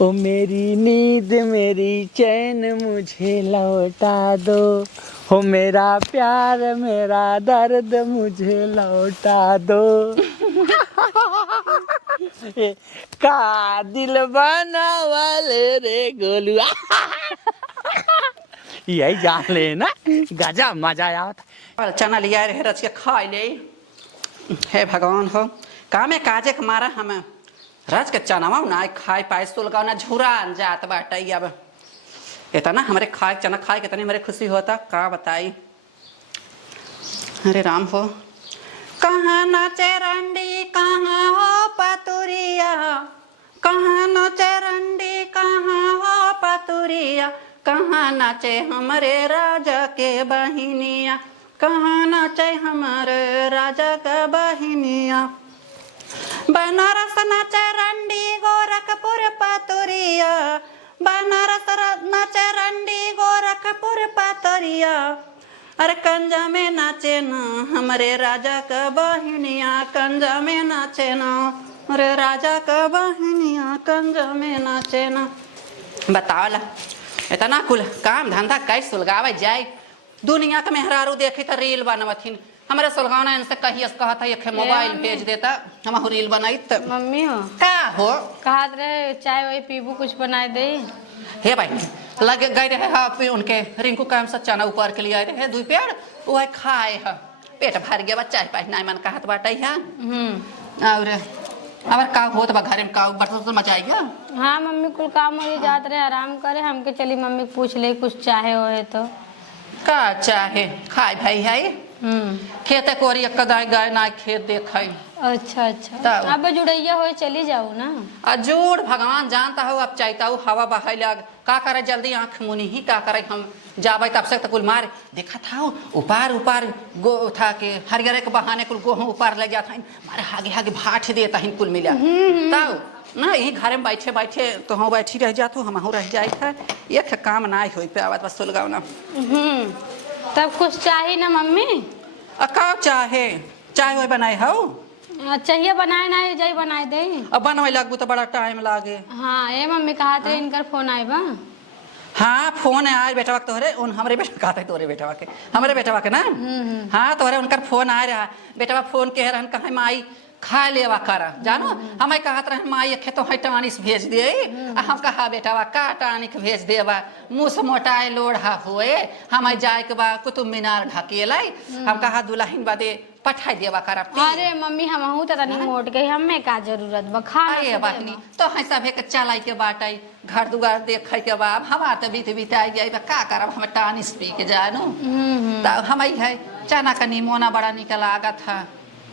ओ मेरी नींद मेरी चैन मुझे लौटा दो, हो मेरा प्यार मेरा दर्द मुझे लौटा दो। ए, का दिल बनावले रे गोलुआ। यही जान ले ना, गजब मजा आवत। चना लिया रहे रच के खा ले। हे भगवान हो कामे काजे के मारा हम रच के चनावा ना खाए पाए सुलगाव ना झुरान जात बाटे। अब इतना हमारे खाए चना खाए कितनी हमारे खुशी होता का बताई। अरे राम हो कहाँ नाचे रंडी कहाँ हो पतुरिया, कहाँ नाचे रंडी कहाँ हो पतुरिया, कहाँ नाचे हमारे राजा के बहिनिया, कहाँ नाचे हमारे राजा के बहिनिया। बनारस नाचे रंडी गोरखपुर पतुरिया, बनारस नाचे रंडी गोरखपुर पतुरिया। अरे कंजा में नाचे ना हमारे राजा का बहिनिया, कंजा में नाचे ना अरे राजा का बहिनिया, कंजा में नाचे ना। बतावला इतना कुल काम धंधा कैसे सुलगावे जाए। दुनिया के मेहरारू देखे तो रील बनवथिन, हमारे सुलगावना इनसे कहिए कहता है मोबाइल भेज देता हम रील बनाई। मम्मी हो का हो कहत रहे चाय वही पीबू कुछ बनाए दे। हे भाई लगे गए रहे हाँ उनके रिंकू काम से चना ऊपर के लिए आए रहे दुई पेड़ वो खाए है पेट भर गया चाय पाई ना मन कहत बाटे है। और अब का होत बा घर में का बर्तन मचाइए। हाँ मम्मी कुल काम हो जात रहे आराम करे हमके चली मम्मी पूछ ले कुछ चाहे हो तो का चाहे खाए भाई है। खेते कोरी एक गाय गाय ना खेत देखे। अच्छा अच्छा अब जुड़ैया हो चली जाऊ ना। अजूर भगवान जानता हो अब चाहता हूँ हवा बहाय लग का करे जल्दी आँख मुनी ही का करे हम जाबे तब से कुल मार देखा था ऊपर ऊपर गो था के हरियर के बहाने कुल गोहूँ ऊपर ले जाता है मारे आगे आगे भाट देता है कुल मिला तब ना यही घर में बैठे बैठे तो हम बैठी रह जातू हम रह जाए था एक काम ना हो पे आवत बस सुलगाव ना। तब कुछ चाहिए ना मम्मी। का चाहे चाय वही बनाए हो चाहिए बनाए ना जाई बनाए दे। अब बनवे लगबू तो बड़ा टाइम लागे। हाँ ए मम्मी कहा थे इनकर फोन आए बा। हाँ फोन है आज बेटा वक्त तोहरे उन हमारे बेटा कहते तोरे बेटा के हमारे बेटा के ना। हाँ तोहरे उनकर फोन आ रहा बेटा फोन के रहन कहे माई खा लेवा कर जानो हमें कहत रहे माई खेतो है टानिस भेज दे हम कहा बेटा का टानिक भेज देवा मुँह से मोटाए लोढ़ा होए हमें जाए के बा कुतुब मीनार ढकेल हम कहा दुल्हन बादे पठाई देवा कर। अरे मम्मी हम तनी मोट गई हमें का जरूरत बा खाना बातनी तो है सब के चलाई के बाटे घर दुआर देखे के बाद हमार तो बीत बिताई जाए का करब हम टानिस पी के जानो तब हम है चना का निमोना बड़ा निकल लागत है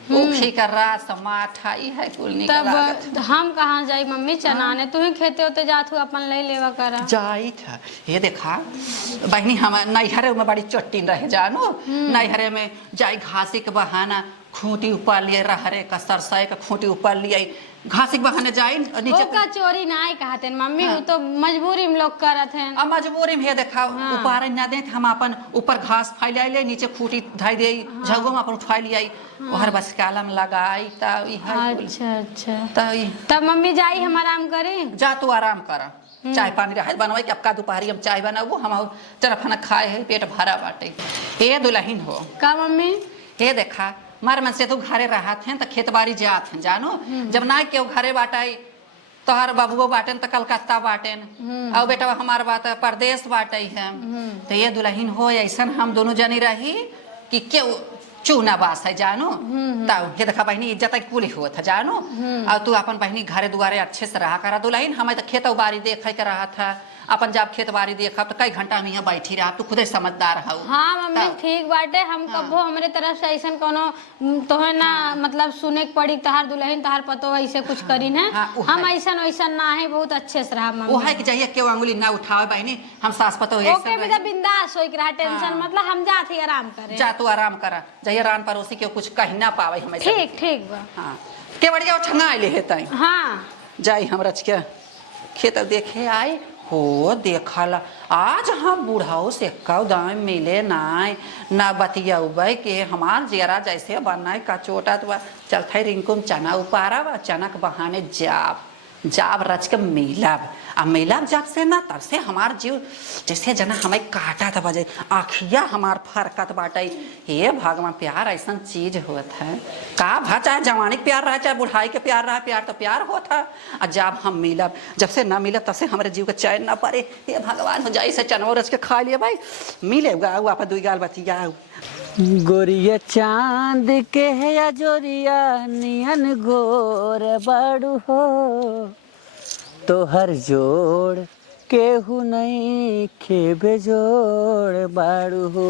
उखी कर रात माठा है कुल निकल तब हम कहाँ जाई मम्मी चना ने तू ही खेते होते जात हो अपन ले लेवा करा जाई था। ये देखा बहनी हम नैहरे में बड़ी चट्टीन रहे जानो नैहरे में जाई घासी के बहाना खूंटी ऊपर लिए रहरे का सरसाई का खूंटी ऊपर लिए घासी के बहाने जाई नीचे का चोरी ना कहते मम्मी हाँ। तो मजबूरी में लोग करत हैं अब मजबूरी में देखा हाँ। ऊपर ना दे हम अपन ऊपर घास फैला ले नीचे खूंटी धाई दे झगो में अपन उठा लिया और बस कालम लगाई तब। अच्छा अच्छा तब मम्मी जाई हम आराम करे जा तू आराम कर चाय पानी रह बनवाई अब का दोपहरी हम चाय बनाबू हम चरफ खाना खाए है पेट भरा बाटे। ये दुल्हन हो का मम्मी ये देखा मार मन से तू घरे रहत हैं तो खेत बाड़ी जात हैं जानो जब ना के घरे बाटाई तोहर बाबुओ बाटेन तो कलकत्ता बाटेन और बेटा हमार बात परदेश बाटे है तो ये दुल्हन हो ऐसा हम दोनों जनी रही कि क्यों चूना बास है जानो तब ये देखा बहनी इज्जत कुल होता जानो और तू अपन बहनी घरे दुआरे अच्छे से रहा करा दुल्हन हमें तो खेत बाड़ी देखे के रहा था अपन जब खेत बाड़ी देखा तो कई घंटा में यहाँ बैठी रहा तू खुद समझदार हो। हाँ मम्मी ठीक बाटे हम हाँ। कबो हमारे तरफ से ऐसा कोनो तोहे ना मतलब सुने के पड़ी तहार दुल्हन तहार पतो ऐसे कुछ करी ना हाँ, हम ऐसा वैसा ना है बहुत अच्छे से रहा मम्मी। वो है कि चाहिए क्यों अंगुली ना उठावे बहनी हम सास पतो है ओके बेटा बिंदास होई के रहा टेंशन मतलब हम जात ही आराम करे जा तू आराम करा जहिया रान पड़ोसी के कुछ कह ना पावे हमें ठीक ठीक बा हां के बढ़िया ठंगा ले हेतै हां जाई हम रच के खेत देखे आई हो देखला आज हम बूढ़ाओ से कौ दाम मिले ना बतिया उबे के हमार जेरा जैसे बनाए का चोटा तो चलते रिंकुम चना उपारा चना के बहाने जाप जाब रच के मिलब आ मिलब जब से ना तब से हमार जीव जैसे जना हमें काटत बजे आखिया हमार फरकत बाटे। हे भगवान प्यार ऐसा चीज होत है का भा, चाहे जवानी के प्यार रहे चाहे बुढ़ाई के प्यार रहे, प्यार तो प्यार होत है। और जब हम मिलब जब से ना मिलब तब से हमारे जीव के चैन ना पड़े। हे भगवान हो जाए से चनवा रच के खा लिए भाई मिलेगा आप दुई गाल बतिया। गोरिया चांद के है या जोरिया नियन गोर बड़ू हो, तो हर जोड़ केहू नहीं खेबे जोड़ बाड़ू हो।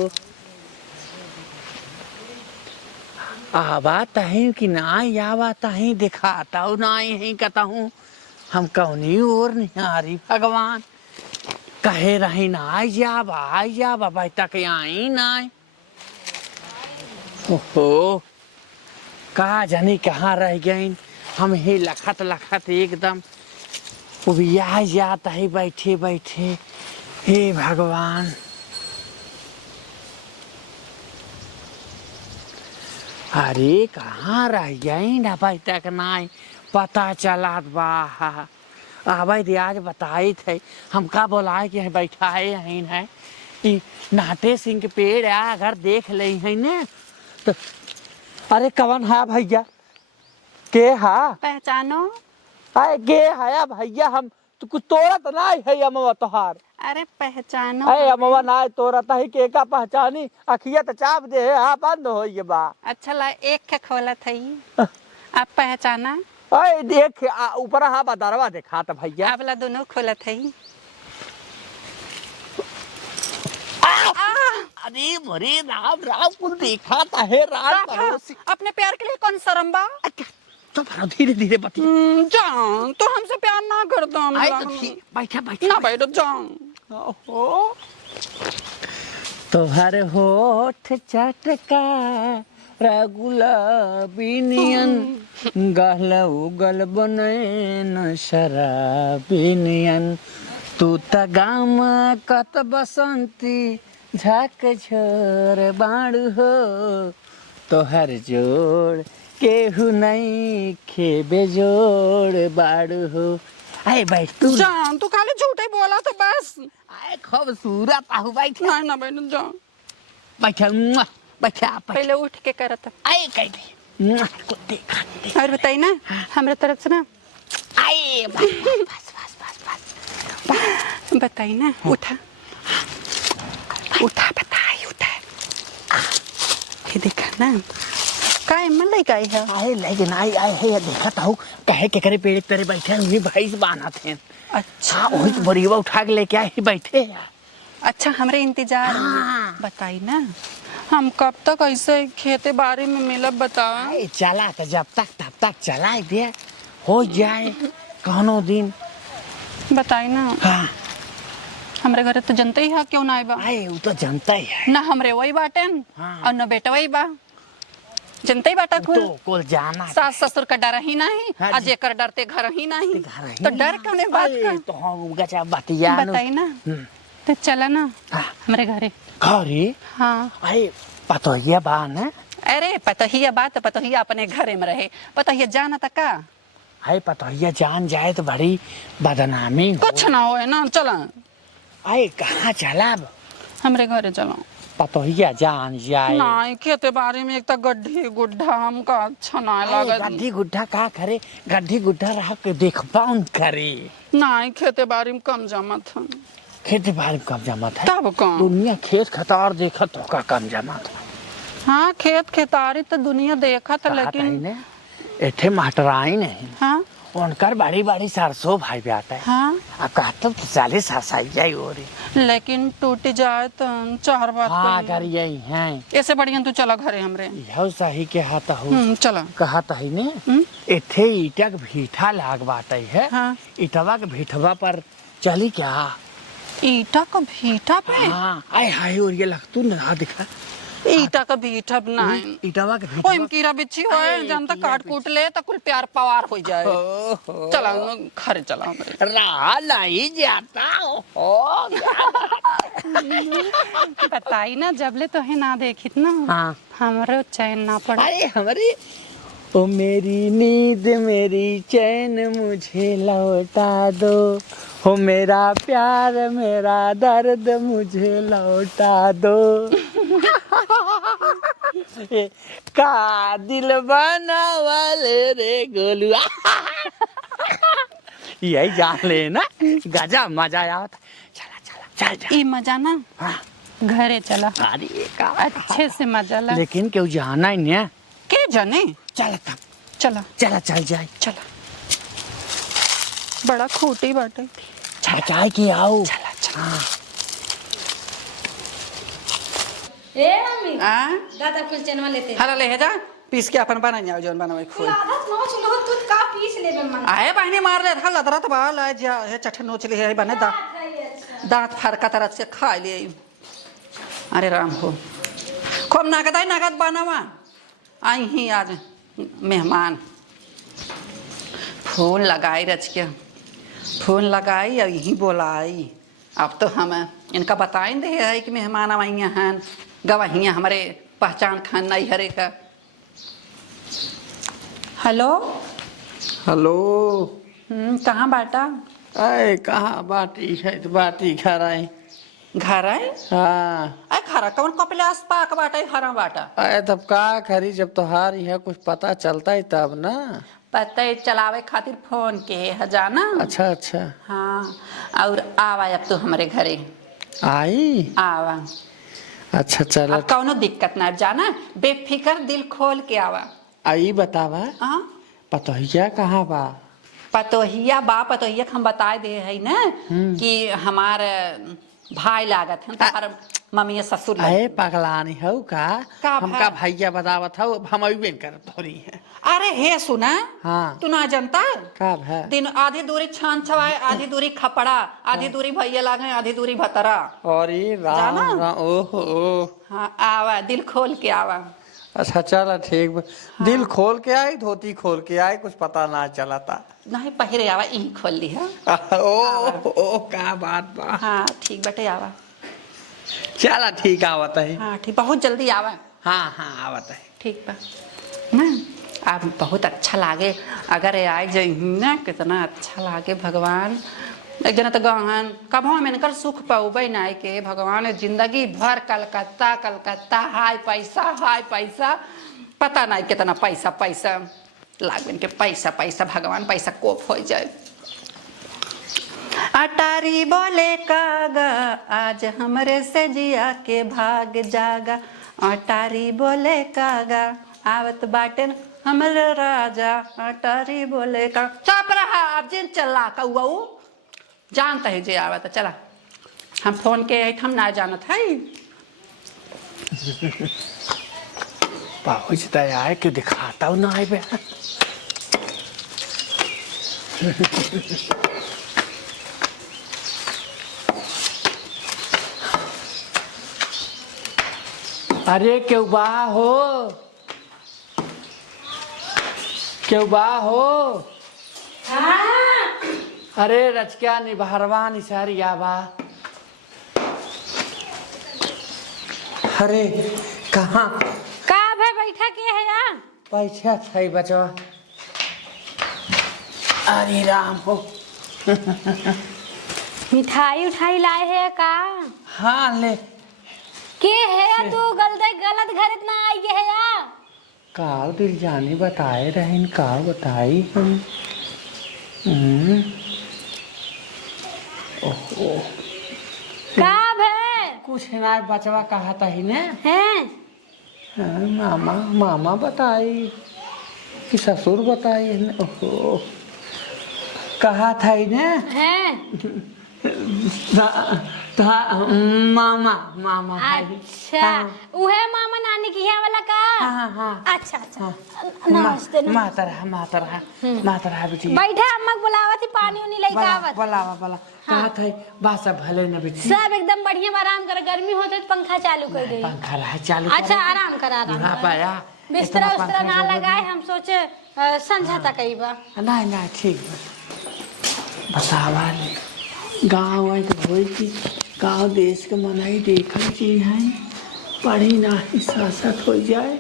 आवाता है कि ना आवाता है दिखाता हूँ ना ही कहता हूँ हम कौनी और नहीं आ रही भगवान कहे रही ना आई जाबा भाई तक आई ना। ओहो कहा जानी कहाँ रह गई हम ही लखत लखत एकदम उबिया जाता है बैठे बैठे। हे भगवान अरे कहाँ रह गई ना भाई तक ना पता चला बा। आबाई दे आज बताई थे हमका बोलाए कि बैठाए है कि नाटे सिंह के पेड़ आ अगर देख ले है ने तो अरे कवन है भैया के हा पहचानो अरे के है भैया हम तो कुछ तोड़ा तो ना है अमवा तोहार। अरे पहचानो अरे अमवा ना तोड़ा तो है के का पहचानी अखिया तो चाप दे है हाँ बंद हो ये बा। अच्छा ला एक के खोला थी आप पहचाना। अरे देख ऊपर हाँ बदरवा देखा तो भैया आप ला दोनों खोला थी। अरे मरे राम राम कुल देखा था है राम पड़ोसी। अपने प्यार के लिए कौन शर्म बा। तो धीरे धीरे बतिया जान तो हमसे प्यार ना कर दो आए तो बैठा बैठा ना बैठो जान। ओहो तोहर होठ चटका गुलाबी नियन गहला उगल बने न शराबी नियन तू त गाम कत बसंती झक झोर बाड़ू हो, तोहर जोड़ केहू नहीं खेबे जोड़ बाड़ू हो। आए बैठ तू जान तू खाली झूठे बोला तो बस। आए खूबसूरत आहू बैठ ना ना बैठो जान बैठा बैठा पहले उठ के करत आए कहीं को देखा और बताई ना हमारे तरफ से ना आए बस बस बस बस बताई ना उठा उठा बताई उठा ये देखा ना काय मन लई गई है। आए लेकिन आए है देखा था कहे के करे पेड़ तेरे बैठे हुई भैंस बाना थे। अच्छा वही तो बड़ीवा उठा के लेके आए बैठे यार। अच्छा हमरे इंतजार में बताई ना हम कब तक ऐसे खेते बाड़ी में मिलब बताओ। चला तो जब तक तब तक चला दे हो जाए कौनो दिन बताई ना। हाँ हमरे घरे तो जनते ही है क्यों ना बा। आए वो तो जनता ही है ना हमरे वही बाटे हाँ। और न बेटा वही बा जनते ही बाटा तो कोल जाना सास ससुर का डर ही नहीं हाँ और जेकर डरते घर ही नहीं घर ही तो डर कौन बात का। तो हम गचा बतिया बताई ना तो चला ना हमारे घरे घरे हाँ। आए पतोहिया बा ना अरे पतोहिया बात पतोहिया अपने घरे में रहे पतोहिया जाना तक का आए पतोहिया जान जाए तो बड़ी बदनामी हो। कुछ ना हो ना चला आए कहाँ चला हमरे घरे चलो पतोहिया जान जाए नहीं खेते बाड़ी में एक तो गड्ढी गुड्ढा हमका अच्छा ना लगा। गड्ढी गुड्ढा का करे गड्ढी गुड्ढा रह के देखभाल करे नहीं खेते बाड़ी में कम जमा था खेती बाड़ी में कम जमा था तब कम दुनिया खेत खतार देखा तो का कम जमा था। हाँ खेत खेतारी तो दुनिया देखा था लेकिन एठे माटराई नहीं हाँ उनकर बड़ी बड़ी सरसों भाई भी आता है हाँ अब कहते तो 40 सरसाई जाई हो रही लेकिन टूट जाए तो चार बात हाँ कोई कर यही है ऐसे बढ़िया तू चला घरे हमरे यह सही के हाथ हो चला कहत है ने एठे ईटा के भीठा लाग बाटे है हाँ। ईटवा के भीठवा पर चली क्या ईटा का भीटा पे हाँ आय हाय और ये लगतू ना दिखा ईटा का भीटा नहीं ईटवा के ओए भीठवा कीड़ा बिच्छी होए जानता काट कूट ले तो कुल प्यार पवार हो जाए। चला घरे चला हमरे रहा नहीं जाता हो बताई ना जबले तो है ना देखित ना हाँ हमरो चैन ना पड़ा। अरे हमारी ओ मेरी नींद मेरी चैन मुझे लौटा दो, हो मेरा प्यार मेरा दर्द मुझे लौटा दो। का दिल बनावले रे गोलुआ। यही जान ले ना, गजब मजा आया था। चला चला चल जा। ई मजा ना हाँ। घरे चला, अरे का अच्छे से मजा ला। लेकिन क्यों जाना ही नहीं? के जाने, चल तब चला चला चल जाए। चला, बड़ा खूटी बाटे। चाय के आओ। चला चला। हाँ। ए मम्मी आ दादा कुछ चनवा लेते हरा ले जा, पीस के अपन बना जाओ जोन बनावे खोल। आदत नो चलो तू का पीस लेबे मन आए बहनी मार दे था लदरत बाल है जा है चठ नोच ली है बने दांत फरका तरह से खा लिए। अरे राम हो खूब नगदाई नगद बनावा। आई ही आज मेहमान, फूल लगाई रच के, फूल लगाई और यही बोलाई। अब तो हम इनका बताएं दे है कि मेहमान आई हैं, गवाहियाँ हमारे पहचान खान नहीं हरे का। Hello hello. कहाँ बाटा? अरे कहाँ बाटी है तो बाटी खा रहे। घर है? हाँ। अरे खरा कौन कपिलास पाक बाटा है खरा बाटा? अरे तब का खरी, जब त्योहार है कुछ पता चलता ही तब ना। पता है चलावे खातिर फोन के है जाना। अच्छा अच्छा। हाँ और आवा अब तो हमारे घरे आई। आवा। अच्छा चलो। अब कौनो दिक्कत ना जाना, बेफिकर दिल खोल के आवा। आई बतावा। हाँ पतोहिया कहाँ बा? पतोहिया बा, पतोहिया हम बताए दे है ना कि हमारे भाई लागत है तुम्हारे मम्मी ससुर। अरे पगलानी हो का? का हमका भाई? भैया बतावत हो, हम अभी कर थोड़ी है। अरे हे सुना, हाँ। तू ना जानता का है? दिन आधी दूरी छान छवाए, आधी दूरी खपड़ा, आधी दूरी भैया लागे, आधी दूरी भतरा। अरे राम जाना? राम। ओहो। हाँ आवा, दिल खोल के आवा। अच्छा चला ठीक बा। दिल खोल के आई, धोती खोल के आई, कुछ पता ना चला था। नहीं पहरे आवा, यही खोल ली है। ओ का बात बा। हाँ ठीक बटे आवा। चला ठीक आवत है। हाँ ठीक, बहुत जल्दी आवा। हाँ हाँ आवत है। ठीक बा ना, आप बहुत अच्छा लागे अगर आए जाई ना, कितना अच्छा लागे भगवान। एक जना तो गहन कब हम इनकर सुख पाऊबे ना के भगवान, जिंदगी भर कलकत्ता कलकत्ता, हाय पैसा, पता नहीं कितना पैसा पैसा लाग इनके, पैसा पैसा भगवान, पैसा कोप हो जाए। अटारी बोले कागा आज हमरे से जिया के भाग जागा, अटारी बोले कागा आवत बाटन हमरे राजा, अटारी बोले का। चुप रहा, अब जिन चला कौआ जानता है जे आवत। चला हम फोन के हम ना जानत है। पहुँचता है क्यों दिखाता हूँ ना आई बे। अरे क्यों बा हो, क्यों बा हो? अरे रचक्या निभरवा निसारिया बा। अरे कहाँ का भे बैठा के है यार? पैसा था बचवा। अरे राम हो। मिठाई उठाई लाए है का? हाँ ले। के है तू गलत घर इतना आई है यार? का दिल जाने बताए रहे, का बताई हम। ओहो का भे? कुछ ना बचवा कहा था ही ने। हैं? हाँ, मामा बताई कि ससुर बताई ने। ओहो कहा था ही ने। हैं? मामा अच्छा उहे मामा नानी की है वाला का? हाँ अच्छा नमस्ते। मातरा बेटी बैठा, अम्मा बुलावा थी, पानी उनी लेके आवत। बोला कहा था बा सब भले न बेटी। सब एकदम बढ़िया, आराम कर, गर्मी होते तो पंखा चालू कर दे। पंखा रहा चालू। अच्छा आराम कर। यहाँ पाया बिस्तरा उस्तरा ना लगाए, हम सोचे संझा तक आई बा। नहीं ठीक बतावा ले। गाँव आई तो होई की गाँव देश के मनाई देखल चीज है, पढ़ी ना ही सासत हो जाए।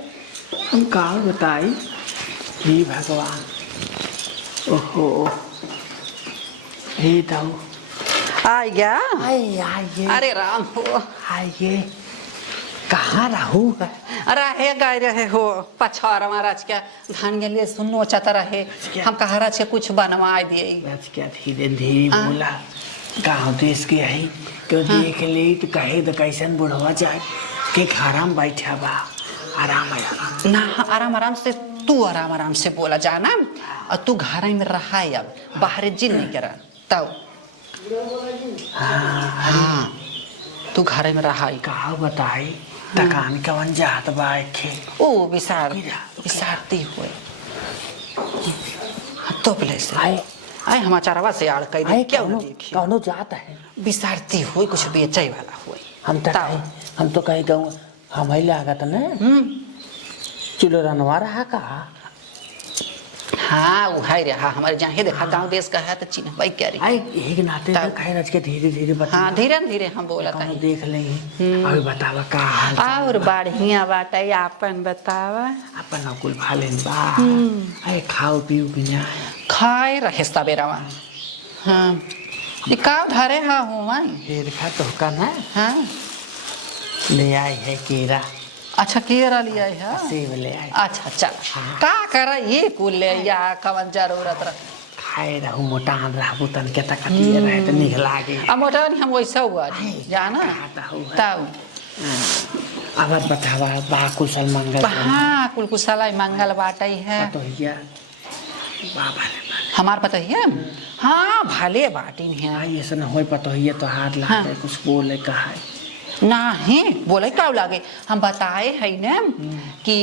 हम का बताई हे भगवान, ओहो, हे दाऊ, आ गया। आइए, अरे राम हो, आइए, कहाँ रहू है? रहे गए रहे हो पछाड़ महाराज क्या धान के लिए सुनो चाहता रहे हम कहा राज के कुछ बनवा दिए। आज क्या धीरे धीरे बोला, गाँव देश के आई क्यों देख ले तो कहे तो कैसन बुढ़वा जाए के घर में बैठा बा, आराम आराम ना आराम आराम से तू आराम आराम से बोला जाना और तू घर में रहा है अब बाहर जिन नहीं करा तब हाँ तू घर में रहा है। कहा बताई तकान कवन जात बाखे ओ विसारती हुए तो पहले से आए समाचारवा से आड़ कई दिन क्या देखी कौनो जात है विसारती हुई कुछ बेचे वाला हुई। हम तो कहे कहूँ हम ही लागत न चलो रनवा रहा कहा। हाँ वो है रहा हमारे जहाँ देखा गांव देश का है तो चिन्ह भाई क्या रही एक नाते कहे रच के धीरे धीरे बता। हाँ धीरे धीरे हम बोला था देख लेंगे अभी बतावा का हाल और बढ़िया बात है आपन बतावा अपन अकुल भालेन बा अरे खाओ पियो बिना खाए रहे सवेरा हाँ ये का धरे हाँ हुआ फिर खा तो का ना हाँ ले आई है केरा। अच्छा केरा लिया है सेब ले आई। अच्छा चल का करा ये कुल ले या कवन जरूरत रह खाए रहू मोटान रहू तन के तकतिए रहे तो निक लागे अब मोटा नहीं हम वैसा हुआ जाना तब अब बतावा बा कुशल मंगल हाँ कुल कुशल मंगल बाटे है तो हिया बाबा हमार पता है हाँ भले बाटिन है ये से न होय पतो हिया तो हाथ लागे कुछ बोले कहा नहीं बोले क्या लागे हम बताए है न कि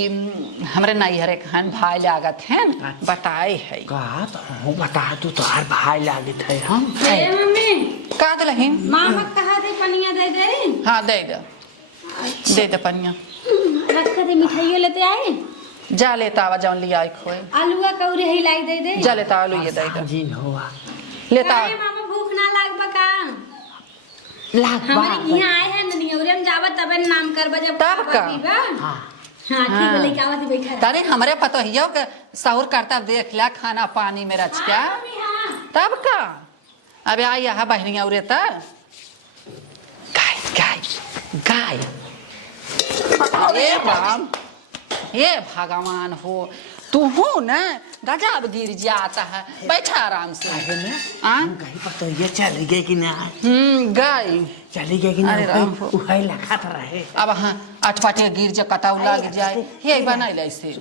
हमरे नैहरे खान भाई लागत है बताए है का तो बता तू तो हर भाई लागत है हम मम्मी का दलही मामा कहा दे पनिया दे दे हाँ दे दे पनिया रख दे मिठाई लेते आए जा लेता आवा जौन लिया खोए आलूआ कौरी ही लाई दे दे जा लेता आलू ये दे दे जीन हुआ लेता मामा भूख ना लाग बका लाग हमारे यहाँ आए हैं ननियौरे में जावत तबे नाम करबा जब तब का हां हां ठीक बोले क्या बात बैठा तारे हमरे पता हियो के सहूर करता देख ला खाना पानी में रच क्या तब का अबे आई यहाँ बहनिया उरे त गाय गाय गाय ये राम ये भगवान हो तू हो न गजब गिर जाता है बैठा आराम से हम कहीं पतो ये चल गए कि ना गाय चली गई कि ना अरे राम उहाई लखा रहे अब हाँ अठपाटे गिर जा कटाउ लग जाए ये बनाई ऐसे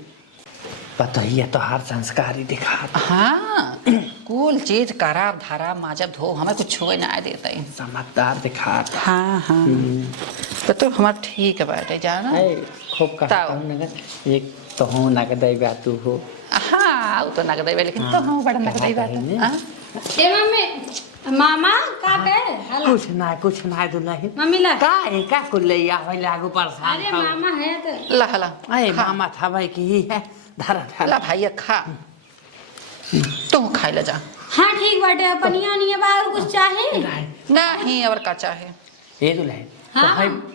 पतो ये तो हर संस्कारी दिखा हाँ कुल चीज कराब धारा माजब धो हमें कुछ छुए ना देता है समझदार दिखा हाँ हाँ तो हमार ठीक बाटे जाना खूब का एक तो हो नगद तू हो हाँ वो तो नगद लेकिन तो हम बड़ा नगद बात ए मम्मी मामा का कहे कुछ ना दुल्हन मम्मी ला का कुल ले आवे लागू परेशान अरे मामा है तो ला ला अरे मामा था भाई की है धरा ला भाई खा तू खाई ले जा हाँ ठीक बाटे पनिया नहीं बाहर कुछ चाहे नहीं और का चाहे ए दुल्हन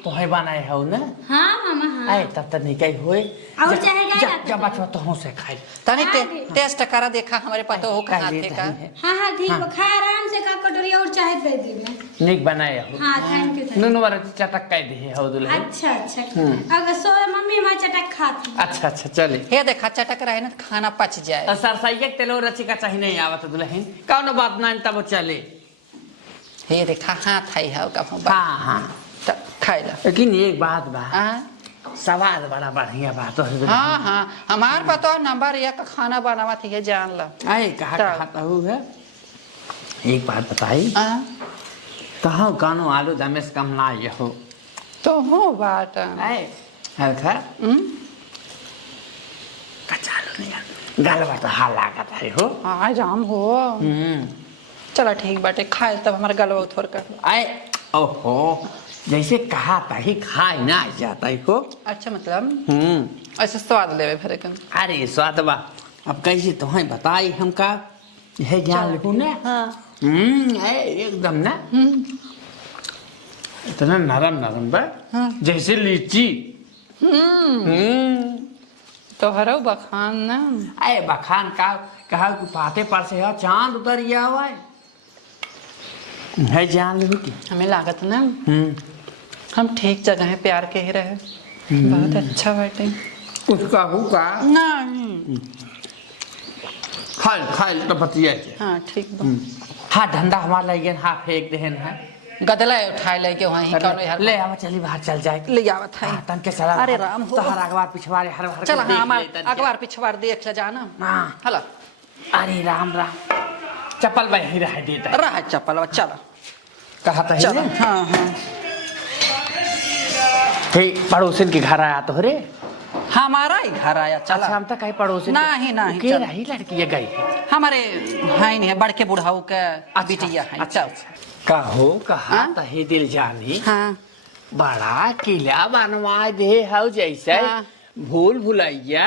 तोहे बनाए हो ना हाँ मामा हाँ आए तब तक निकाई होए और चाहेगा जब बचवा तो हो से खाई तनी टेस्ट करा देखा हमारे पतो हो कहाँ थे का हाँ ठीक है खा आराम से का कटोरी और चाहे दे दी मैं निक बनाए हो हाँ थैंक यू नुनु वाला चटक काई दे हो दुल्हन अच्छा अगर सो मम्मी मैं चटक खाती अच्छा चले हे देखा चटक रहे ना खाना पच जाए सरसाई के तेलो रची का चाहिए नहीं आवत दुल्हन कौनो बात ना तब चले हे देखा हाँ थाई है का हाँ खाई ला लेकिन एक बात बा स्वाद बड़ा बढ़िया बात है हाँ हाँ हमार पता नंबर एक खाना बनावा थी है जान ला आए कहा है एक बात बताई कहाँ कानो आलू दमेश कम ना ये हो तो हो बात आए हल्का कचालो नहीं गलबा तो हाल लागत है हो हाँ राम हो चला ठीक बाटे खाए तब हमारे गलवा थोड़ कर आए ओहो जैसे कहा था ही खाए ना जाता ही को अच्छा मतलब ऐसे स्वाद लेवे फिर अरे स्वाद बा अब कैसे तो है बताई हमका है जान लिखू ना एकदम ना इतना नरम बा जैसे लीची तो हरो बखान ना अरे बखान का कहा कि पाते पर से है चांद उतर गया हुआ है जान लो कि हमें लागत ना हम ठीक जगह प्यार के ही रहे बहुत अच्छा बाटे उसका हुआ नहीं खाल तो बतिया हाँ ठीक बा हाँ धंधा हमारा लगे हाँ फेंक देहन है गदला उठाए लेके वहीं कौन ले हम चली बाहर चल जाए ले आवत है तन के चला अरे राम हो। तो हर अखबार पिछवाड़े हर हर चल हाँ हमार अखबार पिछवाड़ देख ले जाना हाँ हला अरे राम राम चप्पल में ही रह देता रहा चप्पल चल कहा था चल हाँ हाँ हे पड़ोसन के घर आया तो रे हमारा ही घर आया चल अच्छा हम तो कहीं पड़ोसन नहीं नहीं के चल रही लड़की ये गई हमारे भाई ने बड़के बुढ़ाऊ के बिटिया है चल कहो कहा हाँ? तही दिल जानी हाँ बड़ा किला बनवा दे हो जैसे हाँ। भूल भुलैया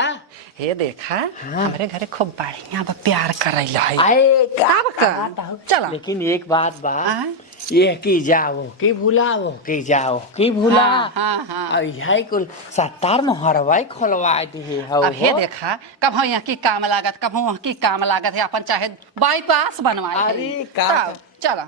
हे देखा हमारे घरे खूब बढ़िया बा प्यार करैला है अरे कब का चला लेकिन एक बात बा हाँ? ये की जाओ कि भुलाओ कि जाओ कि भुला हाँ हाँ यही कुल 70 मोहरवाई खोलवा दी हो अब हे देखा कब हम यहाँ की काम लागत कब हम वहाँ की काम लागत है अपन चाहे बाईपास बनवाए अरे का चला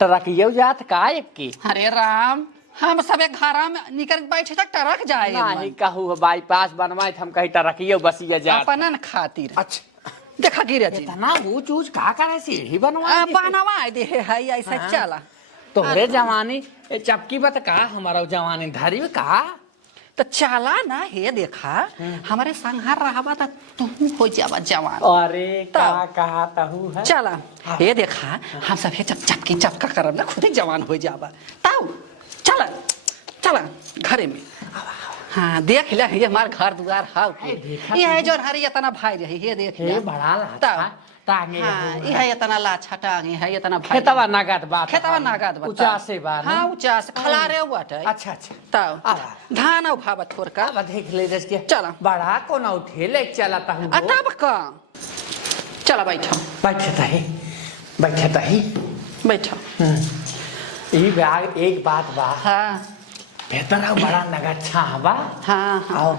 ट्रक ये जात का एक की अरे राम हम सबे घरा में निकल बैठे तक टरक जाए नहीं कहू बाईपास बनवाए हम कहीं ट्रकियो बसिया जा अपनन खातिर अच्छा देखा गिरे जी इतना ऊंच ऊंच का करे सीढ़ी बनवा बनवाए दे है ऐसा चला तोहरे जवानी चपकी बत का हमारा जवानी धरी में का तो चला ना हे देखा हमारे संघार रहा तो तू हो जावा जवान अरे का कहा तहू है चला ये देखा हम सब चपकी चपका करब ना खुद ही जवान हो जावा ताऊ चला चला घरे में हाँ देख ले ये हमार घर दुआर हाउ ये है जो हरी इतना भाई रही ये देख ले बड़ा लाता तांगे हाँ ये है इतना लाछा टांगे है इतना भाई खेतवा नागत बात खेतवा नागत बात ऊंचा से बात हाँ ऊंचा से खलारे बाटे अच्छा अच्छा ताऊ धान उठावा थोड़ का अब देख ले जैसे चला बड़ा कोना उठे ले चलाता हूँ तब का चला बैठो बैठता ही बैठो यही बात एक बात बा हाँ बेहतर हो बड़ा नगद छावा हाँ हाँ और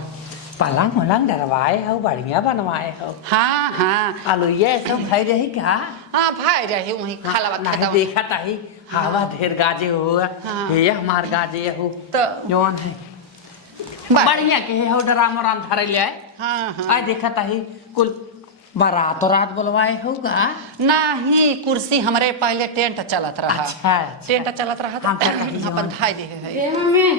पलंग उलंग डरवाए हो बढ़िया बनवाए हो हाँ हाँ आलू ये सब खाई रही क्या हाँ भाई रही वहीं खाला नहीं देखा ताही हवा ढेर गाजे हुआ ये हमार गाजे हो तो जौन है बढ़िया के हो डराम राम धरे ले हाँ हाँ आए देखा ताही कुल बारात रात बुलवाए होगा नहीं कुर्सी हमारे पहले टेंट चलत रहा अच्छा टेंट चलत रहा हम क्या कही अपन धाई दे है ए मम्मी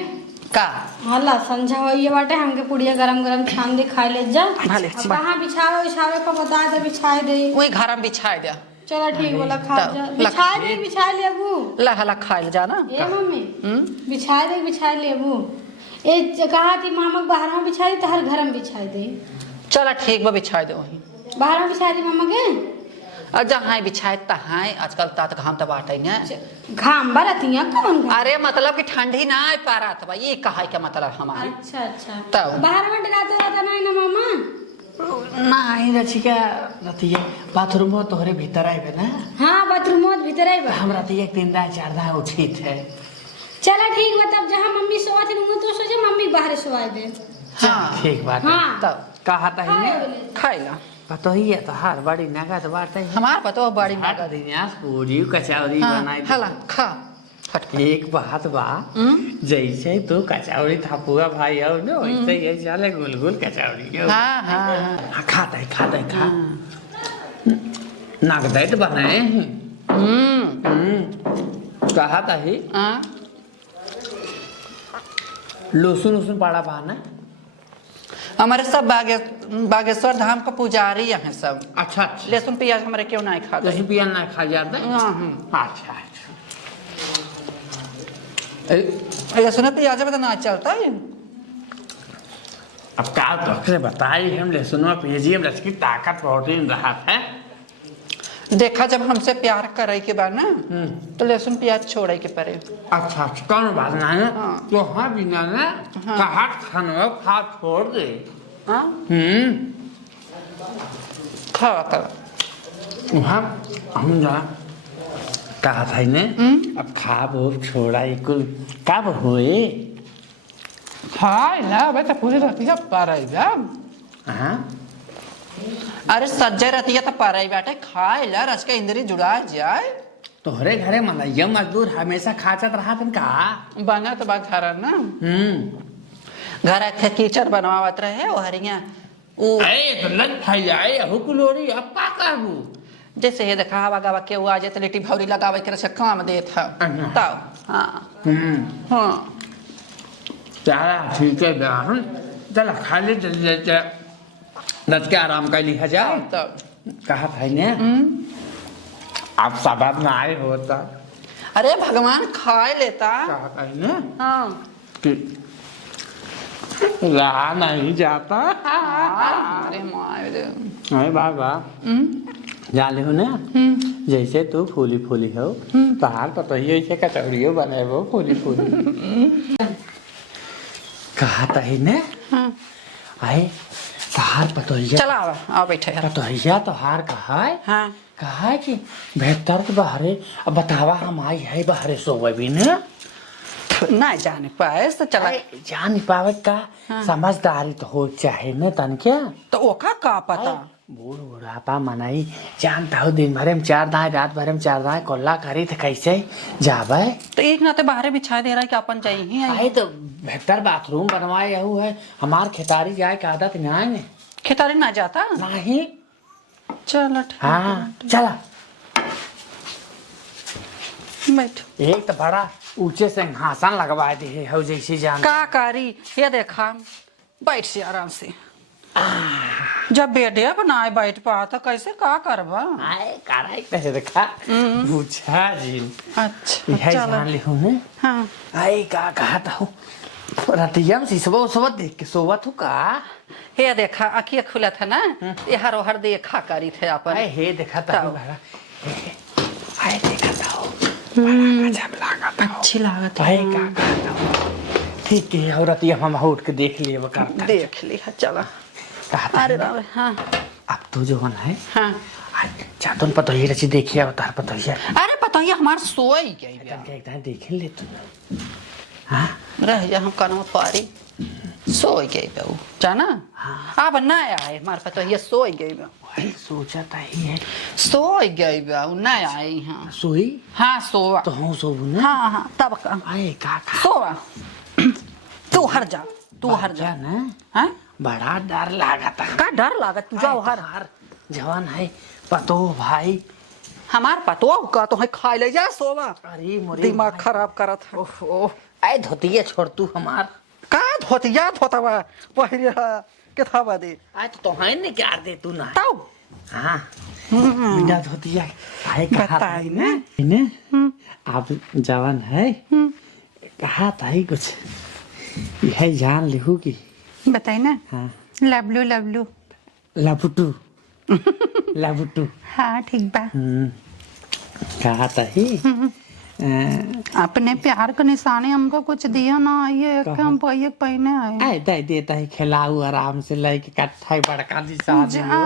का हल्ला संझा हो ये बाटे हमके पुड़िया गरम गरम छान दे खाई ले जा भले कहाँ बिछावे बिछावे को बता दे बिछाए दे वही घर में बिछाए दे चलो ठीक बोला खा जा बिछाए दे बिछाए ले अबू लहला खाइल जाना ए मम्मी बिछाए ले अबू ए कहा थी मामा बाहर में बिछाई तो हर घर में बिछाई दे चला ठीक बा बिछाए दे वहीं बाहर में बिछाई दे मामा के और जहाँ बिछाए तहाँ आजकल तात घाम तब बाटे ने घाम बरतिया कौन घाम? अरे मतलब कि ठंडी ना आ पा रहा था ये कहा क्या मतलब हमारी अच्छा अच्छा तब बाहर में डराते रहता नहीं ना मामा नहीं रचिका रतिया बाथरूम में तोहरे भीतर आए ना हाँ बाथरूम में भीतर आई बा हम रतिया एक दिन दा चार दा उठी थे चला ठीक मतलब जहाँ मम्मी सोवा थी तो सोचे मम्मी बाहर सोवा दे हाँ ठीक बात हाँ तब कहा था ही खाइला पतो ही है तो हर बड़ी नगद बात है हमार पतो बड़ी हाट दिन्यास पूरी कचौरी बनाई हला खा फटका एक बात बा जैसे तू कचौरी थापुआ भाई हो ना वैसे ये चले गुलगुल कचौरी हो हाँ हाँ खाता है खा नगद बनाए हैं कहा था ही हाँ लहसुन पड़ा बहाना हमारे सब बागेश्वर धाम का पुजारी हैं सब अच्छा लहसुन प्याज हमारे क्यों नहीं खाते लहसुन प्याज ना खा जाता अच्छा लहसुन प्याज में तो ना चलता है अब क्या डॉक्टर बताई हम लहसुन प्याज में की ताकत प्रोटीन रहा है देखा जब हमसे प्यार करे के बाद ना तो लहसुन प्याज छोड़े के पड़े अच्छा कौन बात ना है तो हाँ बिना ना कहा खाना खा छोड़ दे हाँ खा कर हम जा कहा था ने अब खा बहुत छोड़ा कुल कब हुए हाय ना भाई तो पूरी रात जब पा रही जब हाँ अरे सज्जे रहती तो पर बैठे खाए ला रस के इंद्री जुड़ा जाए। तोहरे घरे मलैया मजदूर हमेशा खाचत रहा तन का बना तो बात घर ना घर थे कीचड़ बनवावत रहे वो हरिया ओ ए तो लग खाई जाए अहु कुलोरी अब का कहबू जैसे ये देखा हवा गावा के आ जाते लिट्टी भौरी लगावे के से काम दे था तब हाँ हाँ चला ठीक है बहन चला खा ले जल्दी नच के आराम कर लिया जाए तब कहा भाई ने आप साबाद में आए होता अरे भगवान खाए लेता कहा भाई ने हाँ कि रहा नहीं जाता अरे माय दे अरे बाबा जाले हो ना जैसे तू फूली फूली हो बाहर तो ही ऐसे कचौड़ियों बने वो फूली फूली कहा तही ने आए बाहर पतोहिया चला आओ बैठे पतोहिया तो हार कहा है हाँ कहा है कि बेहतर तो बाहरे अब बतावा हम आई है बाहरे सोवे भी ना ना जाने पाए तो चला जान नहीं पावे का समझदारी तो हो चाहे न तन क्या तो ओका का पता बूढ़ बुढ़ापा मनाई जानता हो दिन भरे में 4 दाएं रात भरे में 4 दाएं कोल्ला करी तो कैसे जावे तो एक नाते बाहर बिछा दे रहा है कि अपन चाहिए आए तो बेहतर बाथरूम बनवाए यहू है हमार खेतारी जाए का आदत नहीं है खेतारी ना जाता नहीं चलो हाँ चला बैठ एक तो बड़ा ऊंचे से सिंहासन लगवा दे हो जैसी जान का कारी ये देखा बैठ से आराम से जब बेटे बनाए बैठ पा तो कैसे का करबा आए कराई कैसे देखा पूछा जी अच्छा यही चलो जान ली हूँ हाँ आई का कहा था हूँ रतिया में सुबह सुबह देख के सोवत हूँ का हे देखा अखिया खुला था ना ये हरो हर देखा करी थे अपन आए हे देखा था ताऊ। बड़ा आए देखा था बड़ा गजब लगा था अच्छी लागत है आए का कहा था ठीक है और रतिया हम उठ के देख लिए वो करता देख लिया चला कहा था अरे बाबा हाँ अब तो जो है हाँ चातुन पतो ही रची देखिए अवतार पतो ही अरे पता ही हमार सोई गई एकदम देख ले तू हाँ रह जा हम कनो पारी सोई गई बहू जाना अब ना आए हमारे पता ये सोई गई बहू वही सोचा था ही है सोई गई बहू ना आई हाँ सोई हाँ सोवा तो हूँ सोबू ना हाँ हाँ तब का आए का सोवा तू हर जा तू हर जा ना हाँ बड़ा डर लगा था का डर लागत तू जाओ हर हर जवान है पतो भाई हमार पतो का तो है खाई ले जा सोवा अरे मोरे दिमाग खराब करत है ओह आए धोतिया छोड़ तू हमार का धोतिया धोतवा पहिरे के था बदे आए तो है ने क्या दे तू ना ताऊ हाँ बिना धोतिया आए कहा था बताई ने आप जवान है कहा था ही कुछ यह जान लिहू की बताई ना हाँ लवलू लवलू लापुटू लापुटू हाँ ठीक बा कहा था ही अपने प्यार का निशानी हमको कुछ दिया ना ये एक हम पहिए पहने आए आए दे देता ही खिलाऊ आराम से लेके कट्ठा ही बड़का दिशा दियो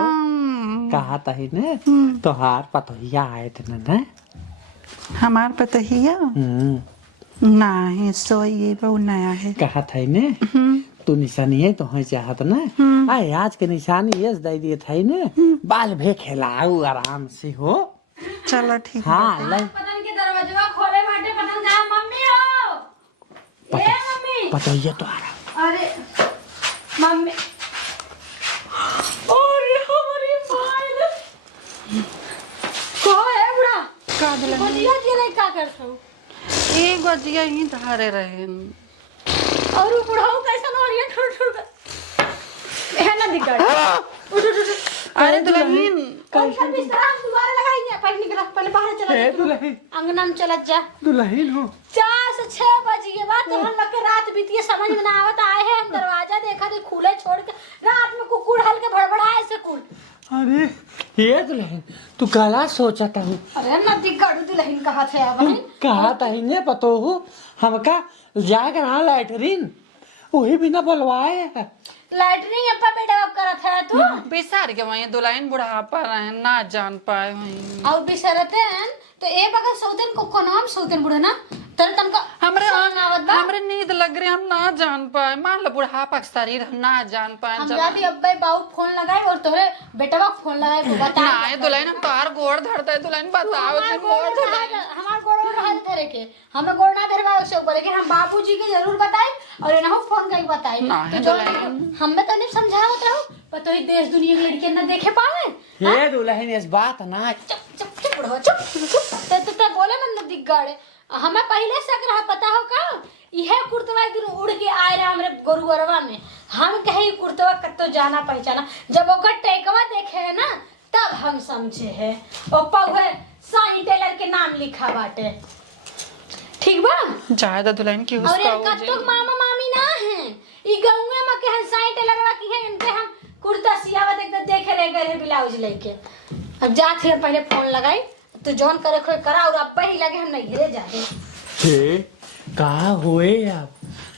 कहा था ही ने तो हार पतोहिया आए थे ना हमार पतहिया नहीं सोई बहु नया है कहा था ही ने तू निशानी है तो है चाहत ना आए आज के निशानी यस दे दिए था ही ने बाल भे खिलाऊ आराम से हो चलो ठीक हाँ ले पतन के दरवाजा खोले बाटे पतन कहा मम्मी हो ए मम्मी पतोहिया तो आ रहा अरे मम्मी अरे हमारी फाइल को है बुढ़ा का दिला बजिया के लिए क्या करते हो एक बजिया ही धारे रहे और वो बुढ़ाऊ कैसा हो रही है ठुर ठुर है ना दिक्कत उठ उठ उठ अरे दुल्हन कैसा बिस्तर हम दोबारा लगाई है पहले निकल पहले बाहर चला है दुल्हन अंगना में चला जा दुल्हन हो 4 से 6 बज गए बात तो हम लोग के रात बीती है समझ में ना आवत आए हैं हम दरवाजा देखा थे खुले छोड़ के रात में कुकुर हल्के भड़बड़ाए से कुल अरे ये दुल्हन तू काला सोचा था हूँ अरे नदी गड़ू दुल्हन कहा थे अब कहा था ही ने पतो हो हमका जाग रहा लैटरिन वही बिना बुलवाए है लैटरिन अपा बेटा अब करा था तू बिसार के वहीं दुल्हन बुढ़ापा रहे ना जान पाए वहीं और बिसरते हैं तो ए बगल सौतन को नाम सौतन बुढ़ा ना तर तनका हमरे नींद आवत बा हमरे नींद लग रही, हम ना जान पाए। मान लो बुढ़ापा के शरीर, हम ना जान पाए। हम जाती अब्बे बाबू फोन लगाए और तोरे बेटवा को फोन लगाए को बता ना दुल्हन, हम तोहार गोड़ धरते दुल्हन, बताओ जी गोड़ धरते। हमार गोड़ रहा धरे के, हमें गोड़ ना धरवा उससे ऊपर, लेकिन हम बाबूजी के जरूर बताए और एनहु फोन करके बताए। नहीं तो दुल्हन, हमें तो नहीं समझावत रहो, पर तो ही देश दुनिया की लड़कियां ना देखे पावे। हे दुल्हन इस बात ना चुप चुप चुप रहो, चुप चुप तो बोले मन दिख गाड़े। हमें पहले से रहा पता हो का, यह कुर्तवा एक दिन उड़ के आए रहा हमरे गोरु गरवा में। हम कहे कुर्तवा कतो जाना पहचाना, जब ओकर टेकवा देखे है ना तब हम समझे है ओपा है साईं टेलर के नाम लिखा बाटे। ठीक बा? ज्यादा दुल्हन की और उसका ये कतो मामा मामी ना है, ई गौवे में के साईं टेलरवा की है, इनके हम कुर्ता सियावत एकदम देखे रह गए ब्लाउज लेके। अब जात हम पहले फोन लगाई, तो जॉन करे खोए करा और अब ही लगे हम नहीं घिरे जाते। हे कहाँ होए आप?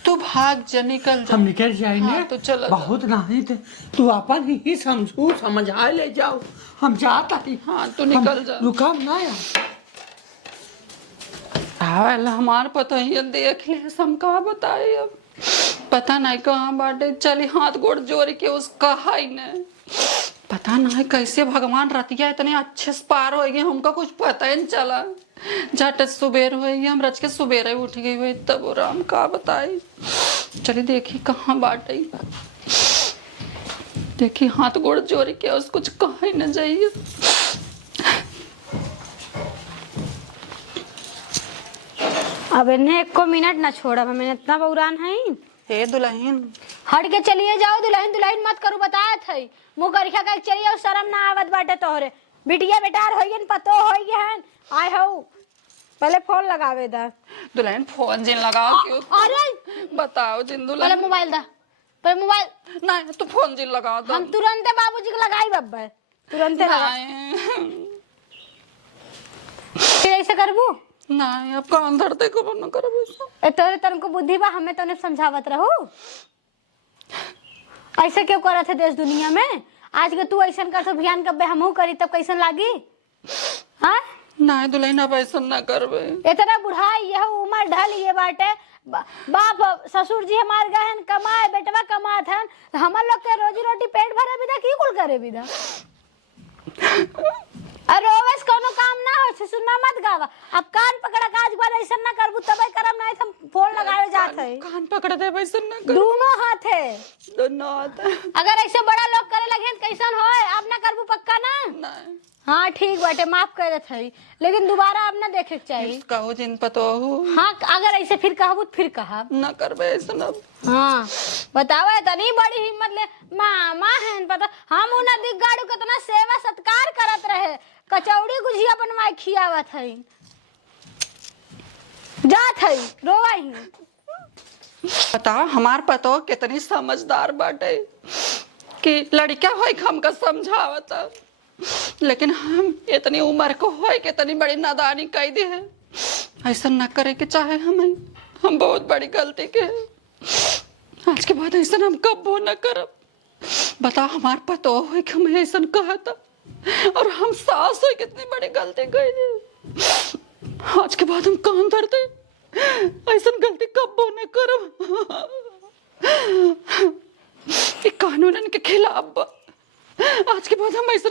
तू भाग जा, निकल जा। हम निकल जाएंगे। हाँ, तो चलो बहुत नहीं थे, तू अपन ही समझू समझा ले जाओ, हम जाता ही। हाँ तू निकल जा। रुका ना यार, आवेला हमार पता ही देख ले, हम कहा बताए अब पता नहीं कहाँ बाटे। चली हाथ गोड़ जोड़ के उसका है न, पता नहीं कैसे भगवान रतिया इतने अच्छे से पार हो गए, हमका कुछ पता ही नहीं चला। झट सुबेर हो गई, हम रच के सुबेरे उठ गई हुई, तब राम का बताई। चली देखी कहाँ बाटे, देखी हाथ गोड़ जोड़ के उस कुछ कहा ही न जाइए। अब इन्हें एक को मिनट ना छोड़ा, हमें इतना बउरान है। हे दुल्हन, हट के चलिए जाओ, दुल्हन दुल्हन मत करू, बताया थे मुँह करिया का चलिए, शर्म ना आवत बाटे तोहरे। बिटिया बेटार होइगन पतो होइगन आय हो, पहले फोन लगावे दा। दुल्हन फोन जिन लगाओ क्यों? अरे बताओ जिन पहले दुल्हन। मोबाइल दा, पहले मोबाइल। नहीं तू फोन जिन लगाओ तो। हम तुरंत बाबूजी को लगाई बब्बा, तुरंत लगा। नहीं फिर ऐसे करबू? नहीं, अब कान धरते को न करो ऐसा। ए तोरे तन को बुद्धि बा, हमें तो ने समझावत रहू। ऐसे क्यों करत है देश दुनिया में? आज के तू ऐसा कर तो ध्यान कब्बे हमहू करी तब कैसन लागी? हाँ नहीं दुल्हन अब ऐसा न करबे। इतना बुढ़ाई यह उम्र ढल ये बाटे, बाप ससुर जी हमार गए हैं कमाए, बेटवा कमात हैं, हमार लोग के रोजी रोटी पेट भरे बिदा की कुल करे बिदा। अरे ओवैस कोनो काम ना हो, सुनना मत गावा। अब कान पकड़ा काज बार ऐसा ना करबू तबे करम, नहीं हम फोन लगावे जात है। कान पकड़ दे वैसा न कर। दोनों हाथ है, दोनों हाथ। अगर ऐसे बड़ा लोग करे लगे तो कैसन होए? अब ना करबू पक्का ना? नहीं हाँ ठीक बाटे, माफ कर देत है, लेकिन दोबारा अब ना देखे के चाहिए। कहो जिन पतो हो। हाँ अगर ऐसे फिर कहबू फिर कहा न करबे ऐसा न। हाँ बताओ, इतनी बड़ी हिम्मत ले मामा है पता, हम उन अधिक गाड़ू कितना सेवा सत्कार करत रहे, कचौड़ी गुजिया बनवाए खियावत है, जात है रोवाई। बताओ हमार पतो कितनी समझदार बाटे कि लड़का होए हमका समझावता, लेकिन हम इतनी उम्र को होए कितनी बड़ी नादानी कह दी है। ऐसा न करे के चाहे हमें, हम बहुत बड़ी गलती के है। आज के बाद ऐसा हम कब्बो न करब। बताओ हमार पतो हो कि हमें ऐसा कहा था, और हम सास हो कितनी बड़ी गलती कही। आज के बाद हम कान धरते, ऐसा गलती कब्बो न करब। ये कानून के खिलाफ बा। आज के बाद हम ऐसा